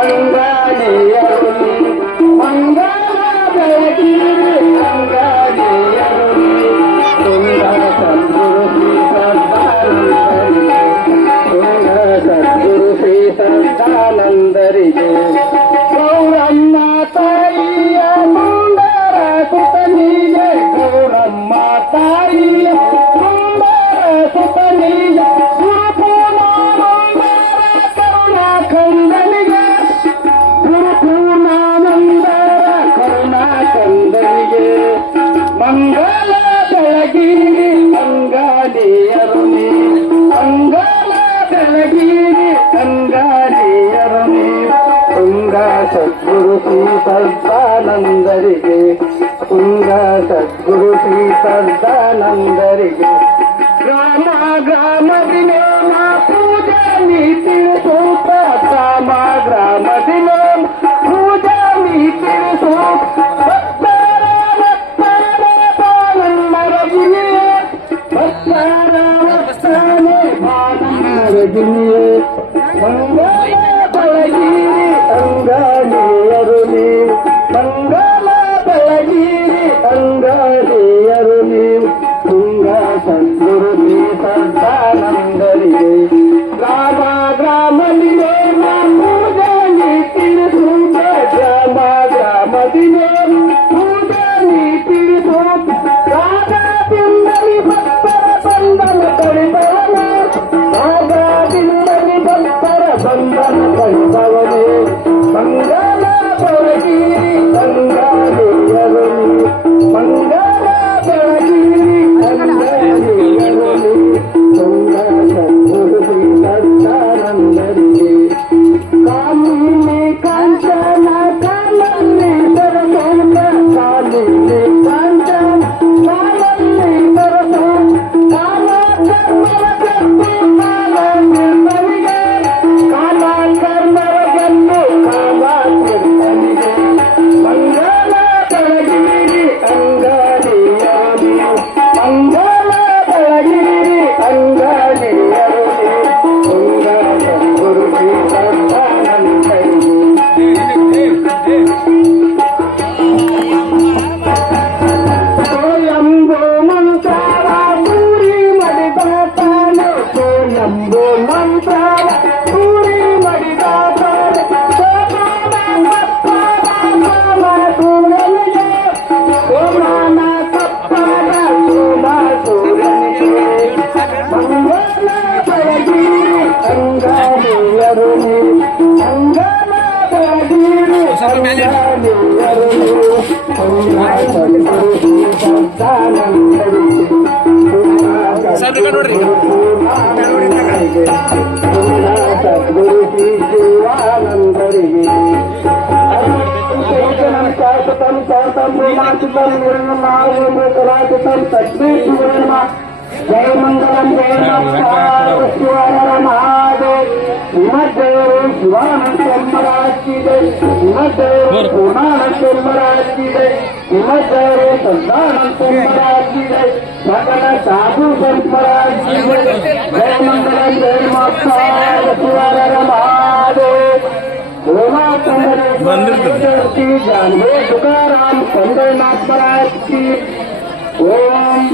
ಅಂಗಾಲಿಯರುಳಿ ಮಂಗಲ ಬೆಳಗಿರಿ ಅಂಗಾಲಿಯರುಳಿ ತುಂಗ ಸದ್ಗುರು ಶ್ರೀ ಸದ್ದಾನಂದರಿಗೆ ಗೌರಮ್ಮ ತಾಯಿಯ ಮುಂದರ ಸುತನಿಗೆ ಗೌರಮ್ಮ ತಾಯಿಯ ಮುಂದರ ಸುತನಿಗೆ ಕರುಣಾಕಂದನಿಗೆ ಗುರುಪೂರ್ಣಾನಂದರ ಕರುಣಾಕಂದನಿಗೆ ಮಂಗಲ ಬೆಳಗಿರಿ ಅಂಗಾಲಿಯರುಳಿ ಮಂಗಲ ಬೆಳಗಿರಿ ಅಂಗಾಲಿಯರುಳಿ ತುಂಗ ಸದ್ಗುರು ಶ್ರೀ ಸದ್ದಾನಂದರಿಗೆ ತುಂಗ ಸದ್ಗುರು ಶ್ರೀ ಸದ್ದಾನಂದರಿಗೆ ಗ್ರಾಮ ಗ್ರಾಮದಿನೇ ಪೂಜಾ ನೀತಿ ಸೂಪ ಗ್ರಾಮ ಗ್ರಾಮದಿನೇ ಪೂಜಾ ನೀತಿ ಸೂಪ ಮಂಗಲ ಬೆಳಗಿರಿ ಅಂಗಾಲಿಯರುಳಿ ಮಂಗಲ ಬೆಳಗಿರಿ ಅಂಗಾಲಿಯರುಳಿ ತುಂಗ ಸದ್ಗುರು ಶ್ರೀ ಸದ್ದಾನಂದರಿಗೆ ಗ್ರಾಮ ಗ್ರಾಮದಿನೇ ಪೂಜಾ ನೀತಿ ಸೂಪ ಗ್ರಾಮ ಗ್ರಾಮದಿನೇ ಪೂಜಾ ನೀತಿ ಸೂಪ ರಾಗದಿಂದಲಿ ಭಕ್ತರ ಬಂಧನ ಕಡಿತವನ ರಾಗದಿಂದಲಿ ಭಕ್ತರ ಬಂಧನ ಕಡಿತವನೇ ಮಂಗಲ ಬೆಳಗಿರಿ ಅಂಗಾಲಿಯರುಳಿ ಮಂಗಲ ಬೆಳಗಿರಿ ಅಂಗಾಲಿಯರುಳಿ ತುಂಗ ಸದ್ಗುರು ಶ್ರೀ ಸದ್ದಾನಂದರಿಗೆ ಕಾಮಿನಿ ಕಾಂಚನ ಕಾಲಲ್ಲಿ ಬರಸೋತ ಕಾಲಿನಿ ಕಾಂಚನ ಕಾಲಲ್ಲಿ ಬರಸೋತ ಕಾಲ ಕರ್ಮರ ಗೆದ್ದು ಕಾಲ ಕೀರ್ತನಿಗೆ ಕಾಲ ಕರ್ಮರ ಗೆದ್ದು ಕಾಲ ಕೀರ್ತನಿಗೆ ಮಂಗಲ ಬೆಳಗಿರಿ ಅಂಗಾಲಿಯರುಳಿ ಮಂಗಲ ಬೆಳಗಿರಿ ಅಂಗಾಲಿಯರುಳಿ ತುಂಗ ಸದ್ಗುರು ಶ್ರೀ ಸದ್ದಾನಂದರಿಗೆ ಸೋಯಂಬೋ ಮಂತ್ರ ಪೂರಿ ಮಡಿದ ತಾನು ಸೋಯಂಬೋ ಮಂತ್ರ ಪೂರಿ ಮಡಿದ ತಾನು ಸೂರ್ಯನಿಗೆ ಸೋಮಾನ ಕಪ್ಪನ ಸೂರ್ಯನಿಗೆ ಮಂಗಲ ಬೆಳಗಿರಿ ಅಂಗಾಲಿಯರುಳಿ ಮಂಗಲ ಬೆಳಗಿರಿ ಅಂಗಾಲಿಯರುಳಿ ತುಂಗ ಸದ್ಗುರು ಶ್ರೀ ಸದ್ದಾನಂದರಿಗೆ ತುಂಗ ಸದ್ಗುರು ಶ್ರೀ ಶಿವಾನಂದರಿಗೆ ಶಾಶ್ವತಂ ಶಾಂತಂ ವಿನಾಶಿತಂ ನಿರ್ಮಲಾಯಂ ಕಲಾಚಿತಂ ತದ್ವಿಷ್ಣುರ್ಮ ಜಯ ಮಂಗಲಂ ಜಯ ನಮಸ್ಕಾರ ಶಿವಾಯ ಮಹಾದೇವ್ ಹಿಮದೇವರು ಶಿವಾನಂದರಾಜಿದೆ ಹಿಮದೇವರು ಪೂರ್ಣಾನಂದರಾಜಿದೆ ಹಿಮದೇವರು ಸದ್ದಾನಂದರಾಜಿದೆ ಸಕಲ ಸಾಧು ಸಂತರಾಜಿದೆ ಜಯ ಮಂಗಲಂ ಜಯ ನಮಸ್ಕಾರ ಶಿವಾಯ ಮಹಾದೇವ್ जानवे तुकाराम पंडरनाथ महाराज की ओम